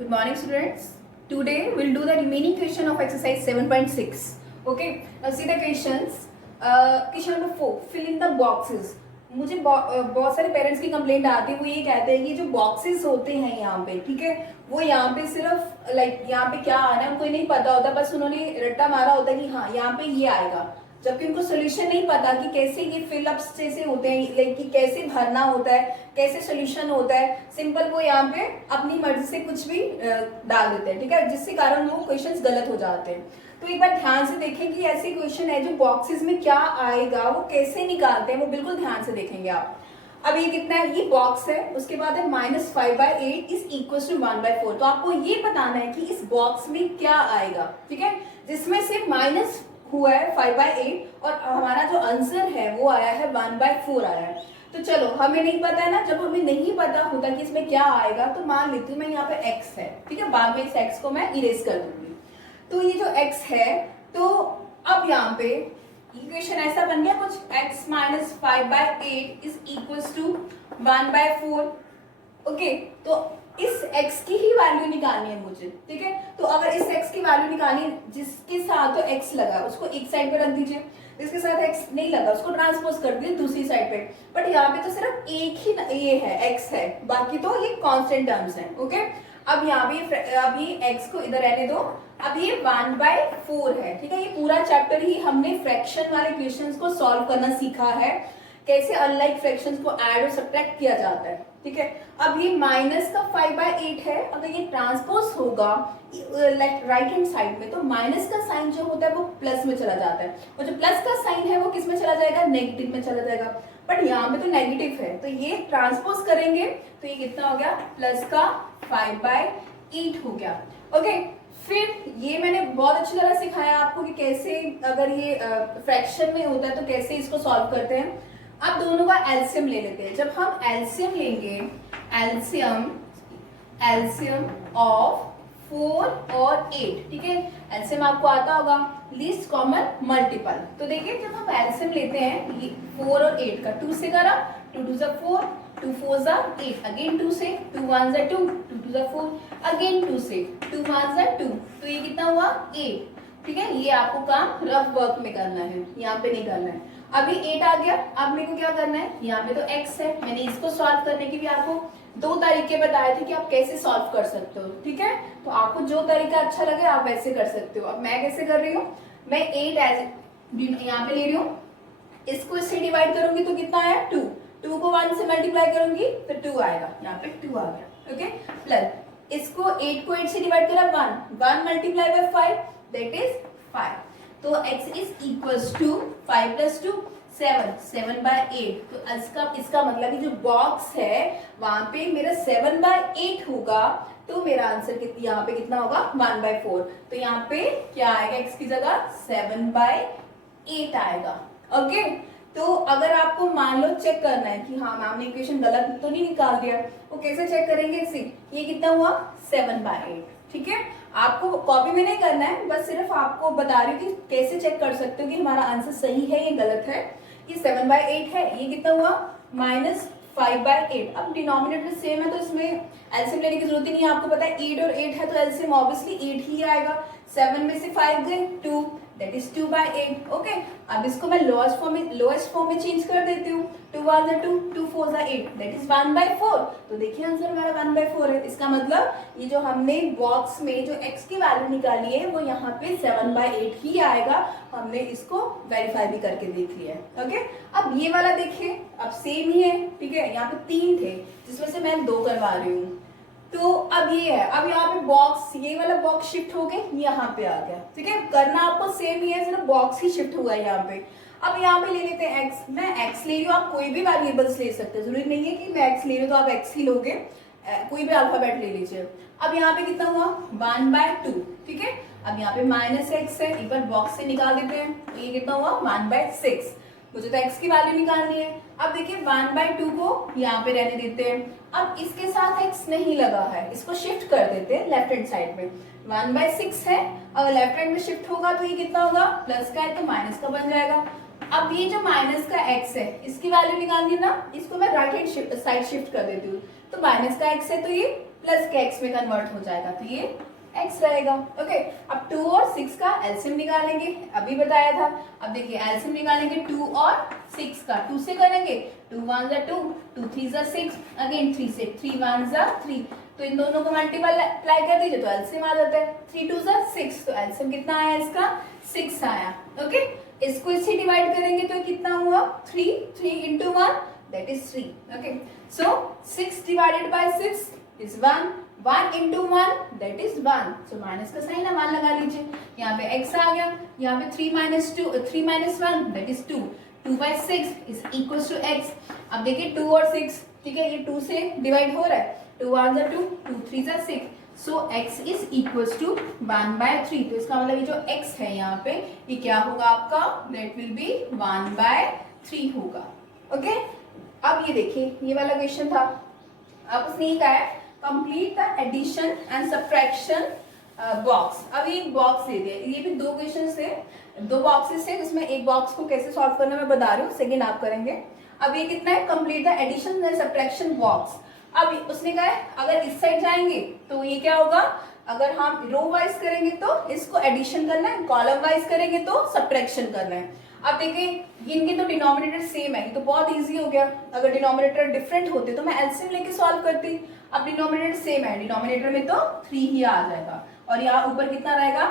Good morning, students. Today we'll do the remaining question of exercise 7.6. Okay, now see the questions. Question number 4. Fill in the boxes. मुझे बहुत सारे parents की complaint आती है, वो ये कहते हैं कि जो बॉक्सेस होते हैं यहाँ पे, ठीक है, वो यहाँ पे सिर्फ यहाँ पे क्या आना है उनको नहीं पता होता, बस उन्होंने रट्टा मारा होता है कि हाँ यहाँ पे ये आएगा, जबकि उनको सोल्यूशन नहीं पता कि कैसे ये फिलअप्स जैसे होते हैं, लाइक कि कैसे भरना होता है, कैसे सोल्यूशन होता है। सिंपल वो यहाँ पे अपनी मर्जी से कुछ भी डाल देते हैं, ठीक है, जिसके कारण वो क्वेश्चंस गलत हो जाते हैं। तो एक बार ध्यान से देखें कि ऐसे क्वेश्चन है जो बॉक्सेस में क्या आएगा वो कैसे निकालते हैं, वो बिल्कुल ध्यान से देखेंगे आप। अब ये कितना है, ये बॉक्स है, उसके बाद है -5/8 इज इक्वल टू 1/4। तो आपको ये बताना है कि इस बॉक्स में क्या आएगा, ठीक है, जिसमें से माइनस हुआ है 5/8 और हमारा जो आंसर है वो आया है 1/4 आया है। तो चलो, हमें नहीं पता है ना, जब हमें नहीं पता होता कि इसमें क्या आएगा तो मान लेती हूँ मैं यहाँ पे x है, ठीक है, बाद में इस x को मैं इरेज कर दूंगी। तो ये जो x है, तो अब यहाँ पे इक्वेशन ऐसा बन गया कुछ, x - 5/8 is equal to 1/4। Okay, तो इस x की ही वैल्यू निकालनी है मुझे, ठीक है। तो अगर इस x की वैल्यू निकालनी, जिसके साथ तो x लगा उसको एक साइड पे रख दीजिए, जिसके साथ x नहीं लगा उसको ट्रांसपोज कर दीजिए दूसरी साइड पे। बट यहाँ पे तो सिर्फ एक ही ये है, x है, बाकी तो ये कांस्टेंट टर्म्स हैं। ओके, अब यहाँ पे अब ये x को इधर रहने दो। अब ये 1/4 है, ठीक है। ये पूरा चैप्टर ही हमने फ्रैक्शन वाले क्वेश्चंस को सॉल्व करना सीखा है, कैसे अनलाइक फ्रैक्शंस को ऐड और सब्ट्रैक्ट किया जाता है, ठीक है। अब ये माइनस का 5/8 है, अगर ये ट्रांसपोज होगा राइट हैंड साइड में तो माइनस का साइन जो होता है वो प्लस में चला जाता है, और जो प्लस का साइन है वो किस में चला जाएगा, नेगेटिव में चला जाएगा। बट यहाँ पे तो नेगेटिव है, तो ये ट्रांसपोज करेंगे तो ये कितना हो गया, प्लस का 5/8 हो गया। ओके, फिर ये मैंने बहुत अच्छी तरह सिखाया आपको कि कैसे अगर ये फ्रैक्शन में होता है तो कैसे इसको सॉल्व करते हैं। अब दोनों का एलसीएम ले लेते हैं। जब हम एलसीएम लेंगे, एलसीएम ऑफ 4 और 8, ठीक है, एलसीएम आपको आता होगा, लीस्ट कॉमन मल्टीपल। तो देखिए जब हम एलसीएम लेते हैं 4 और 8 का, 2 से करा, 2 2 4, 2 4 8, अगेन 2 से, 2 1 2, 2 2 4, अगेन 2 से, 2 1 2, तो ये कितना हुआ 8, ठीक है। ये आपको काम रफ वर्क में करना है, यहाँ पे नहीं करना है। अभी 8 आ गया, अब मेरे को क्या करना है, यहाँ पे तो x है, मैंने इसको सॉल्व करने के भी आपको 2 तरीके बताए थे कि आप कैसे सॉल्व कर सकते हो, ठीक है। तो आपको जो तरीका अच्छा लगे आप वैसे कर सकते हो। अब मैं कैसे कर रही हूँ, मैं 8 यहाँ पे ले रही हूँ, इसको इससे डिवाइड करूंगी तो कितना आया 2, 2 को 1 से मल्टीप्लाई करूंगी तो 2 आएगा, यहाँ पे 2 आ गया। ओके, प्लस इसको 8 को 8 से डिवाइड करा 1 मल्टीप्लाई बाय 5 दैट इज 5। तो x इज इक्वल्स टू 5 + 2 7, 7/8। तो इसका मतलब जो बॉक्स है वहां पे मेरा 7/8 होगा, तो मेरा आंसर यहाँ पे कितना होगा 1/4। तो यहाँ पे क्या आएगा, x की जगह 7/8 आएगा। ओके, तो अगर आपको मान लो चेक करना है कि हाँ मैम ने इक्वेशन गलत तो नहीं निकाल दिया, वो कैसे चेक करेंगे, ये कितना हुआ 7/8, ठीक है। आपको कॉपी में नहीं करना है, बस सिर्फ आपको बता रही हूँ कि कैसे चेक कर सकते हो कि हमारा आंसर सही है या गलत है। ये 7/8 है, ये कितना हुआ -5/8। अब डिनोमिनेटर सेम है तो इसमें एलसीएम लेने की जरूरत ही नहीं है, आपको पता है 8 और 8 है तो एलसीएम ऑब्वियसली 8 ही आएगा। 7 में से 5 गए 2, दैट इज 2/8। ओके, अब इसको मैं लोएस्ट फॉर्म में चेंज कर देती हूँ, 2 1 2, 2 4 8, दैट इज 1/4। तो देखिए आंसर हमारा 1/4 है। इसका मतलब ये जो हमने बॉक्स में जो x की वैल्यू निकाली है वो यहाँ पे 7/8 ही आएगा। हमने इसको वेरीफाई भी करके देख लिया है। ओके, अब ये वाला देखिए, अब सेम ही है, ठीक है। यहाँ पे 3 थे जिसमें से मैं 2 करवा रही हूँ, तो अब ये है, अब यहाँ पे बॉक्स, ये वाला बॉक्स शिफ्ट हो गया यहाँ पे आ गया, ठीक है। करना आपको सेम ही है, सिर्फ बॉक्स ही शिफ्ट हुआ है यहाँ पे। अब यहाँ पे ले लेते हैं x, मैं x ले रही हूँ, आप कोई भी वेरिएबल्स ले सकते हैं, जरूरी नहीं है कि मैं x ले रही हूँ तो आप x ही लोगे, कोई भी अल्फाबेट ले लीजिए। अब यहाँ पे कितना हुआ 1/2, ठीक है। अब यहाँ पे -x है, एक बार बॉक्स से निकाल देते हैं, तो ये कितना हुआ 1/6। मुझे तो x की वैल्यू निकालनी है। अब देखिए 1/2 को यहाँ पे रहने देते हैं। अब इसके साथ x नहीं लगा है, इसको शिफ्ट कर देते हैं लेफ्ट हैंड साइड में। 1/6 है, अगर लेफ्ट हैंड में शिफ्ट होगा तो ये कितना होगा, प्लस का है तो माइनस का बन जाएगा। अब ये जो माइनस का x है इसकी वैल्यू निकालनी है ना, इसको मैं राइट हैंड साइड शिफ्ट कर देती हूँ, तो माइनस का x है तो ये प्लस के x में कन्वर्ट हो जाएगा, तो ये x रहेगा। ओके, अब 2 और 6 का एलसीएम निकालेंगे, अभी बताया था। अब देखिए एलसीएम निकालेंगे 2 और 6 का, 2 से करेंगे 2 1 2, 2 3 6, अगेन 3 से, 3 1 3, तो इन दोनों को मल्टीप्लाई कर दीजिए तो एलसीएम आ जाता है। 3 2 6, तो एलसीएम कितना आया इसका, 6 आया। ओके, इसको इससे डिवाइड करेंगे तो कितना हुआ, 3, 3 into 1 that is 3। Okay, so 6 divided by 6 is 1, 1 into 1 that is 1, so minus का साइन है, 1 लगा लीजिए। यहाँ पे x आ गया, यहाँ पे 3 minus 2, 3 minus 1 that is 2, 2 by 6 is equals to x। अब देखिए 2 और 6, ठीक है, ये 2 से डिवाइड हो रहा है, 2 1 2, 2 3 6, so x is equals to 1 by 3। तो इसका मतलब ये जो x है यहाँ पे, ये क्या होगा आपका, that will be 1 by 3 होगा। ओके, अब ये देखिए ये वाला क्वेश्चन था, अब उसने ये कहा है complete the addition and subtraction box. अब ये एक बॉक्स दे दिया, ये भी दो क्वेश्चन थे, दो बॉक्सेस थे, उसमें एक बॉक्स को कैसे सॉल्व करना मैं बता रही हूँ, सेकेंड आप करेंगे। अब ये कितना है, complete the addition and subtraction box. अब उसने कहा है अगर इस साइड जाएंगे तो ये क्या होगा, अगर हम रो वाइज करेंगे तो इसको एडिशन करना है, कॉलम वाइज करेंगे तो सब्ट्रैक्शन करना है। अब देखिए इनके तो डिनोमिनेटर सेम है, ये तो बहुत इजी हो गया। अगर डिनोमिनेटर डिफरेंट होते तो मैं एलसीएम लेके सॉल्व करती, अब डिनोमिनेटर सेम है, डिनोमिनेटर में तो 3 ही आ जाएगा, और यहाँ ऊपर कितना रहेगा,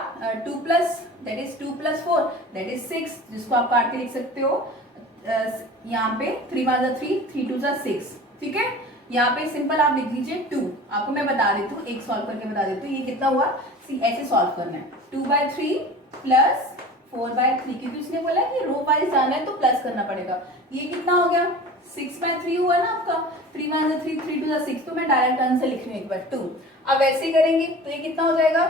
2 plus that is 2 plus 4 that is 6, जिसको आप काट के लिख सकते हो यहाँ पे 3 1 3, 3 2 6, ठीक है। यहाँ पे सिंपल आप लिख लीजिए 2, आपको मैं बता देती हूँ, एक सॉल्व करके बता देती हूँ, ये कितना हुआ, ऐसे सॉल्व करना है, 2 by 3 प्लस 4 by 3, क्योंकि उसने बोला कि रो वाइज जाना है तो प्लस करना पड़ेगा। ये कितना हो गया, 6 by 3 हुआ ना आपका, 3 1 3, 3 2 6, तो मैं डायरेक्ट आंसर लिख रही हूँ एक बार 2। अब ऐसे ही करेंगे तो ये कितना हो जाएगा,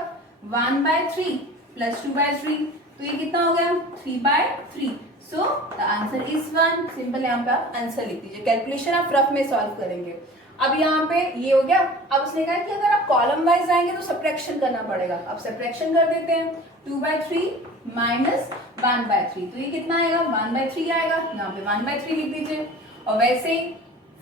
1 by 3 प्लस 2 by 3, तो ये कितना हो गया, 3 by 3, so the answer is 1। Simple यहाँ पे आप आंसर लिख दीजिए, कैलकुलेशन आप रफ में सॉल्व करेंगे। अब यहाँ पे ये हो गया। अब उसने कहा कि अगर आप कॉलम वाइज जाएंगे तो सब्ट्रैक्शन करना पड़ेगा, अब सब्ट्रैक्शन कर देते हैं, 2 by 3 माइनस 1 by 3, तो ये कितना आएगा, 1 by 3 आएगा, यहाँ पे 1 by 3 लिख दीजिए। और वैसे ही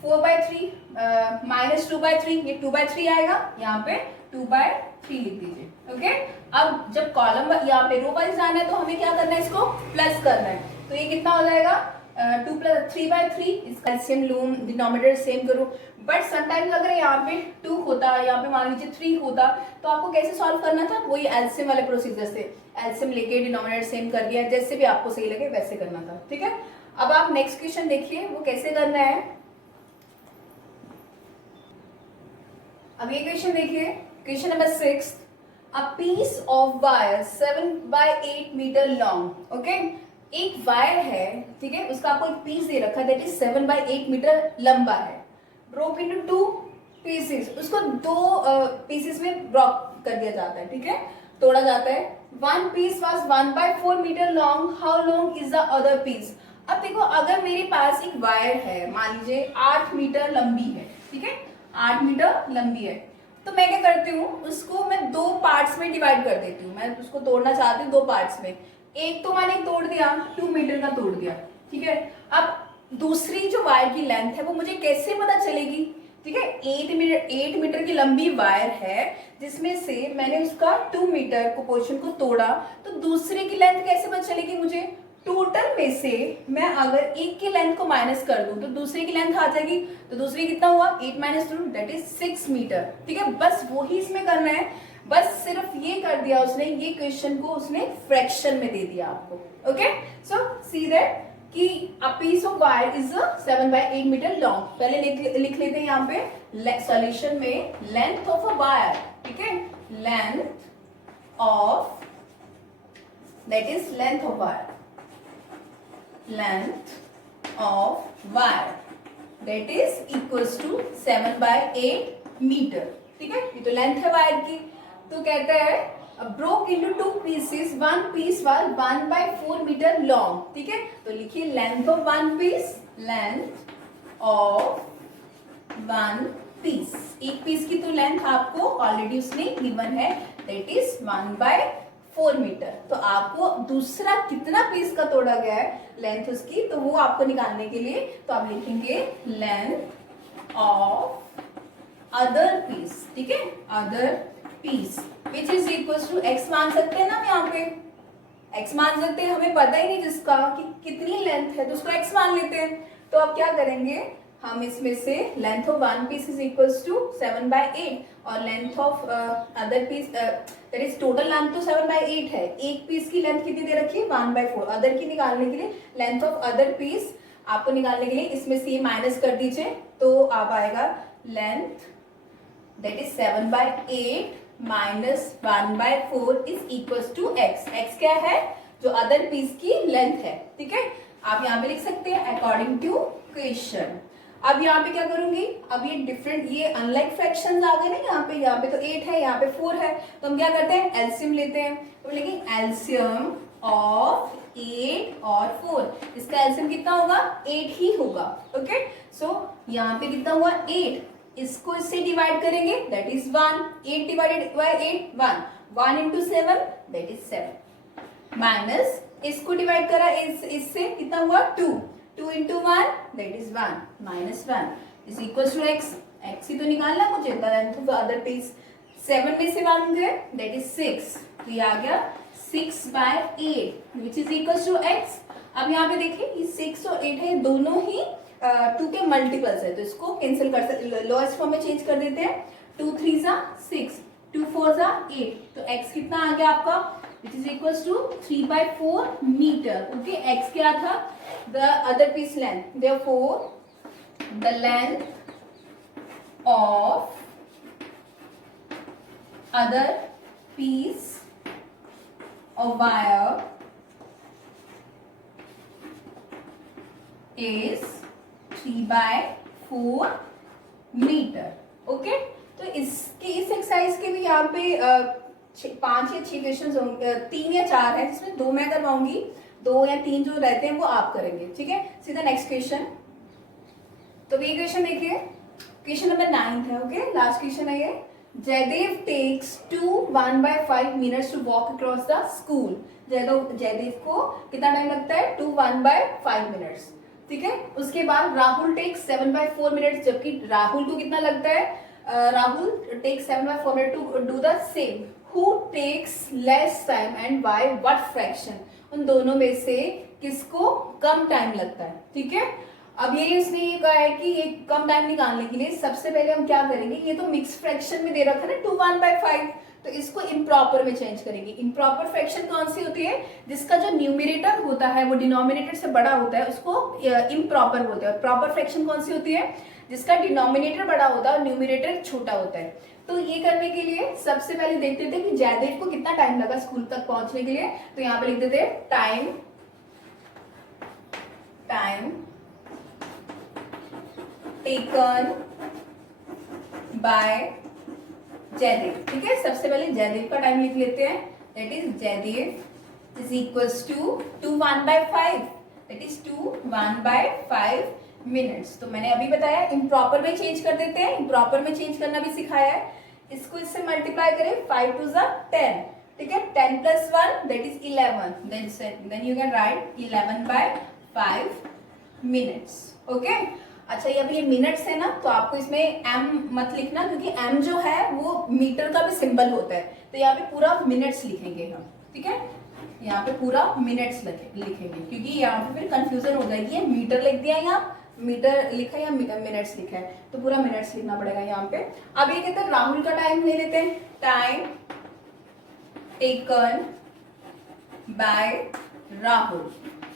4 by 3 माइनस 2 by 3, ये 2 by 3 आएगा, यहाँ पे 2 by 3 लिख दीजिए। ओके, अब जब कॉलम यहाँ पे रो वाइज जाना है तो हमें क्या करना है, इसको प्लस करना है, तो ये कितना हो जाएगा, 2 प्लस 3 by 3, इसका एलसीएम लूं, डिनोमिनेटर सेम करूं, बट समटाइम्स अगर यहाँ पे 2 होता, यहाँ पे मान लीजिए 3 होता, तो आपको कैसे सॉल्व करना था, वही एलसीएम वाले प्रोसीजर से, एलसीएम लेके डिनोमिनेटर सेम कर दिया, जैसे भी आपको सही लगे वैसे करना था, ठीक है। अब आप नेक्स्ट क्वेश्चन देखिए वो कैसे करना है। अब ये क्वेश्चन देखिए, question number 6, a piece of wire 7 by 8 metre long. Okay, एक वायर है, ठीक है, उसका आपको एक पीस दे रखा है दैट इज 7 by 8 मीटर लंबा है, ब्रोक इनटू 2 पीसेस, उसको 2 पीसेस में ब्रोक कर दिया जाता है, ठीक है, तोड़ा जाता है। One piece was 1 by 4 metre long, how long is the other piece. अब देखो अगर मेरे पास एक वायर है, मान लीजिए 8 मीटर लंबी है, ठीक है, 8 मीटर लंबी है, तो मैं क्या करती हूँ, उसको मैं 2 पार्ट्स में डिवाइड कर देती हूँ, मैं उसको तोड़ना चाहती हूँ 2 पार्ट्स में, एक तो मैंने तोड़ दिया, 2 मीटर का तोड़ दिया, ठीक है। अब दूसरी जो वायर की लेंथ है वो मुझे कैसे पता चलेगी, ठीक है, 8 मीटर की लंबी वायर है जिसमें से मैंने उसका 2 मीटर को पोर्शन को तोड़ा, तो दूसरे की लेंथ कैसे पता चलेगी मुझे, टोटल में से मैं अगर एक की लेंथ को माइनस कर दूं तो दूसरे की लेंथ आ जाएगी, तो दूसरे कितना हुआ, 8 - 2 दैट इज 6 मीटर, ठीक है। बस वही इसमें करना है, बस सिर्फ ये कर दिया उसने, ये क्वेश्चन को उसने फ्रैक्शन में दे दिया आपको। ओके, सो सी दैट कि a piece of wire is 7 by 8 metre long. पहले लिख लेते हैं यहाँ पे सॉल्यूशन में, लेंथ ऑफ अ वायर, ठीक है, length of, that is length of wire, length of wire that is equals to 7 by 8 metre, ठीक है, ये तो लेंथ है वायर की। तो कहता है broke into 2 pieces, one piece was 1 by 4 metre long, ठीक है। तो लिखिए length of one piece, length of one piece, एक पीस की तो लेंथ आपको ऑलरेडी उसने गिवन है दैट इज 1 by 4 मीटर। तो आपको दूसरा कितना पीस का तोड़ा गया है लेंथ उसकी, तो वो आपको निकालने के लिए तो आप लिखेंगे लेंथ ऑफ अदर पीस, ठीक है, other piece which is equal to x मान सकते हैं ना, यहाँ पे x मान सकते हैं, हमें पता ही नहीं जिसका कि कितनी लेंथ है तो उसको x मान लेते हैं। तो अब क्या करेंगे, हम इसमें से length of one piece is equals to 7/8 और length of other piece that is total length तो 7/8 है, एक पीस की लेंथ कितनी दे रखी है 1/4। अदर की निकालने के लिए लेंथ ऑफ अदर पीस आपको निकालने के लिए इसमें से माइनस कर दीजिए, तो आप आएगा length that is 7/8 minus 1/4 is equals to x। x क्या है, जो अदर पीस की लेंथ है, ठीक है। आप यहाँ पे लिख सकते हैं अकॉर्डिंग टू क्वेश्चन। अब यहाँ पे क्या करूंगी, अब ये डिफरेंट, ये अनलाइक फ्रैक्शंस आ गए ना, यहाँ पे तो 8 है, यहाँ पे 4 है, तो हम क्या करते हैं एलसीएम लेते हैं। तो लिखेंगे एलसीएम ऑफ 8 और 4, इसका एलसीएम कितना होगा 8 ही होगा। ओके, सो यहाँ पे कितना हुआ 8, इसको इससे डिवाइड करेंगे that is 1, 8 divided by 8 1, 1 into 7 that is 7, minus इसको डिवाइड करा इससे कितना हुआ 2, 2 into 1 that is 1, minus 1 is equal to x। x ही तो निकालना मुझे, the length of other piece, 7 में से 1 गए दैट इज 6, तो ये आ गया 6/8 which is equal to x। अब यहाँ पे देखिए ये 6 और 8 है, दोनों ही 2 के मल्टीपल्स है, तो इसको कैंसिल कर सकते, लोएस्ट फॉर्म में चेंज कर देते हैं। 2 3 6, 2 4 8, तो x कितना आ गया आपका which is equal to 3/4 metre. Okay, x क्या था the other piece length, therefore the length of other piece of wire is 3/4 metre. Okay, तो इसके इस एक्सरसाइज के भी यहाँ पे 5 या 6 क्वेश्चन होंगे, 3 या 4 है, जिसमें 2 मैं करवाऊंगी, 2 या 3 जो रहते हैं वो आप करेंगे, ठीक है। सीधा नेक्स्ट क्वेश्चन, तो ये क्वेश्चन देखिए, क्वेश्चन नंबर 9 है। ओके, लास्ट क्वेश्चन है ये। Jaydev takes 1/5 minutes to walk across the school। Jaydev को कितना टाइम लगता है 1/5 मिनट्स, ठीक है। उसके बाद राहुल टेक्स 7/4 मिनट्स, जबकि राहुल को कितना लगता है, Rahul takes 7/4 minute to do the same. Who takes less time and by what fraction, उन दोनों में से किसको कम टाइम लगता है, ठीक है। अब ये इसने ये कहा है कि ये कम टाइम निकालने के लिए सबसे पहले हम क्या करेंगे, ये तो मिक्स फ्रैक्शन में दे रखा है ना 2/1/5, तो इसको इम्प्रॉपर में चेंज करेंगे। इम्प्रॉपर फ्रैक्शन कौन सी होती है, जिसका जो न्यूमिनेटर होता है वो डिनोमिनेटर से बड़ा होता है, उसको इम्प्रॉपर बोलते हैं। और प्रॉपर फ्रैक्शन कौन सी होती है, जिसका डिनोमिनेटर बड़ा होता है और न्यूमिनेटर छोटा होता है। तो ये करने के लिए सबसे पहले देखते थे कि जयदेव को कितना टाइम लगा स्कूल तक पहुंचने के लिए, तो यहाँ पे लिख देते टाइम टेकन बाय जयदेव, ठीक है। सबसे पहले जयदेव का टाइम लिख लेते हैं, that is Jaidev is equals to 1/5, that is 1/5 minutes. तो मैंने अभी बताया इम्प्रॉपर में चेंज कर देते हैं, इम्प्रॉपर में चेंज करना भी सिखाया है। इसको इससे मल्टीप्लाई करें, 5 2 10, ठीक है। 10 + 1 that is 11, then you can write 11/5 minutes. Okay, अच्छा ये अभी ये मिनट्स है ना, तो आपको इसमें एम मत लिखना, क्योंकि एम जो है वो मीटर का भी सिंबल होता है, तो यहाँ पे पूरा मिनट्स लिखेंगे हम, ठीक है। यहाँ पे पूरा मिनट्स लिखेंगे, क्योंकि यहाँ पे फिर कंफ्यूजन हो जाएगी, ये मीटर लिख दिया या मीटर लिखा या मिनट्स लिखा है, तो पूरा मिनट्स लिखना पड़ेगा यहाँ पे। अब ये कहते हैं राहुल का टाइम ले लेते हैं, टाइम टेकन बाय राहुल।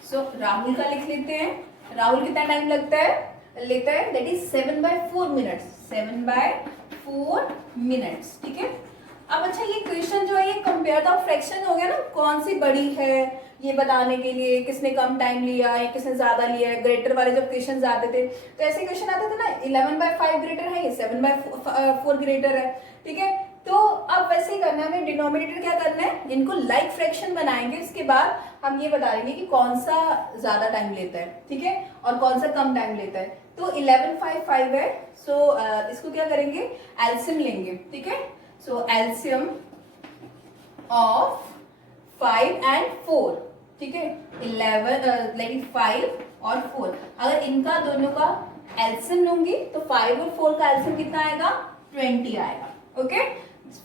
सो राहुल का लिख लेते हैं, राहुल कितना टाइम लेता है दैट इज 7/4 मिनट्स, 7/4 मिनट्स, ठीक है। अब अच्छा ये क्वेश्चन जो है ये कंपेयर द फ्रैक्शन हो गया ना, कौन सी बड़ी है ये बताने के लिए, किसने कम टाइम लिया या किसने ज्यादा लिया है। ग्रेटर वाले जब क्वेश्चन आते थे तो ऐसे क्वेश्चन आते थे ना, 11/5 ग्रेटर है, ये 7/4 ग्रेटर है, ठीक है। तो अब वैसे ही करना है, हमें डिनोमिनेटर क्या करना है, इनको लाइक फ्रैक्शन बनाएंगे, उसके बाद हम ये बता देंगे कि कौन सा ज्यादा टाइम लेता है, ठीक है, और कौन सा कम टाइम लेता है। तो 11/5 है, सो इसको क्या करेंगे, एलसीएम लेंगे, ठीक है। सो एलसीएम ऑफ 5 and 4, ठीक है, 11 लाइक 5 और 4, अगर इनका दोनों का एलसीएम लूंगी तो 5 और 4 का एलसीएम कितना आएगा 20 आएगा। ओके,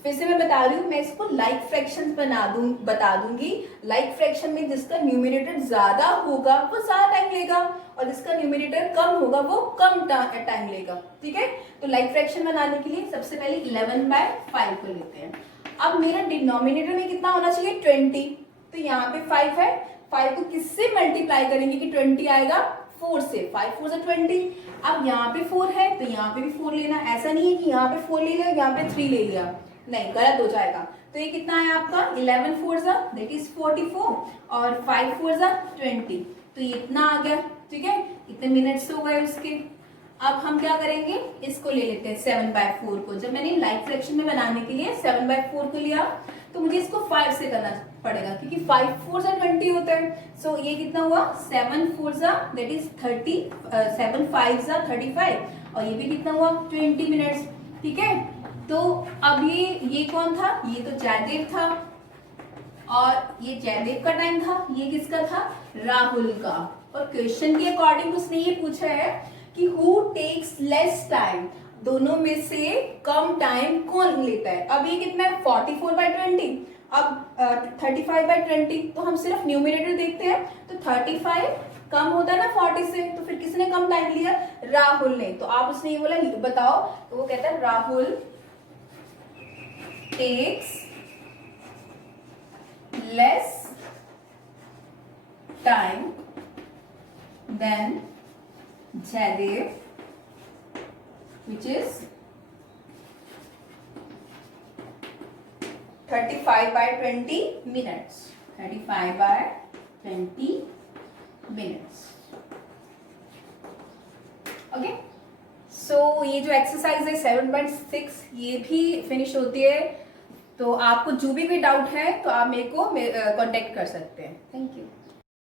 फिर से मैं बता रही हूँ, मैं इसको लाइक फ्रैक्शन बता दूंगी। लाइक फ्रैक्शन में जिसका न्यूमरेटर ज्यादा होगा वो ज्यादा टाइम लेगा, और जिसका न्यूमरेटर कम होगा वो कम टाइम लेगा। ठीक है, तो लाइक फ्रैक्शन बनाने के लिए सबसे पहले 11/5 को लेते हैं। अब मेरा डिनोमिनेटर में कितना होना चाहिए, 20, तो यहाँ पे 5 है, 5 को किससे मल्टीप्लाई करेंगे कि 20 आएगा, 4 से, 5 4 से 20। अब यहाँ पे 4 है तो यहाँ पे भी 4 लेना, ऐसा नहीं है कि यहाँ पे 4 ले लिया यहाँ पे 3 ले लिया, नहीं, गलत हो जाएगा। तो ये कितना है आपका, 11 4 दैट इज 44 और 5 4 20, तो ये इतना आ गया। ठीक है, इतने मिनट्स हो गए उसके। अब हम क्या करेंगे, इसको ले लेते हैं 7/4 को। जब मैंने लाइक फ्रैक्शन में बनाने के लिए 7/4 को लिया तो मुझे इसको 5 से करना पड़ेगा, क्योंकि 5 4 20 होता है। सो ये कितना हुआ, 7 4 दैट इज 30, 7 5 35, और ये भी कितना हुआ, 20 मिनट्स। ठीक है, तो अब ये कौन था, ये तो जयदेव था, और ये जयदेव का टाइम था, ये किसका था, राहुल का। और क्वेश्चन के अकॉर्डिंग उसने ये पूछा है कि हु टेक्स लेस टाइम, दोनों में से कम टाइम कौन लेता है। अब ये कितना है, 44/20, अब 35/20, तो हम सिर्फ न्यूमरेटर देखते हैं, तो 35 कम होता है ना 40 से, तो फिर किसने कम टाइम लिया, राहुल ने। तो आप उसने ये बोला बताओ, तो वो कहता है Rahul takes less time than Jaidev, which is 35/20 minutes. 35/20 minutes. Okay, सो ये जो एक्सरसाइज है 7.6 ये भी फिनिश होती है। तो आपको जो भी कोई डाउट है तो आप मेरे को कांटेक्ट कर सकते हैं। Thank you.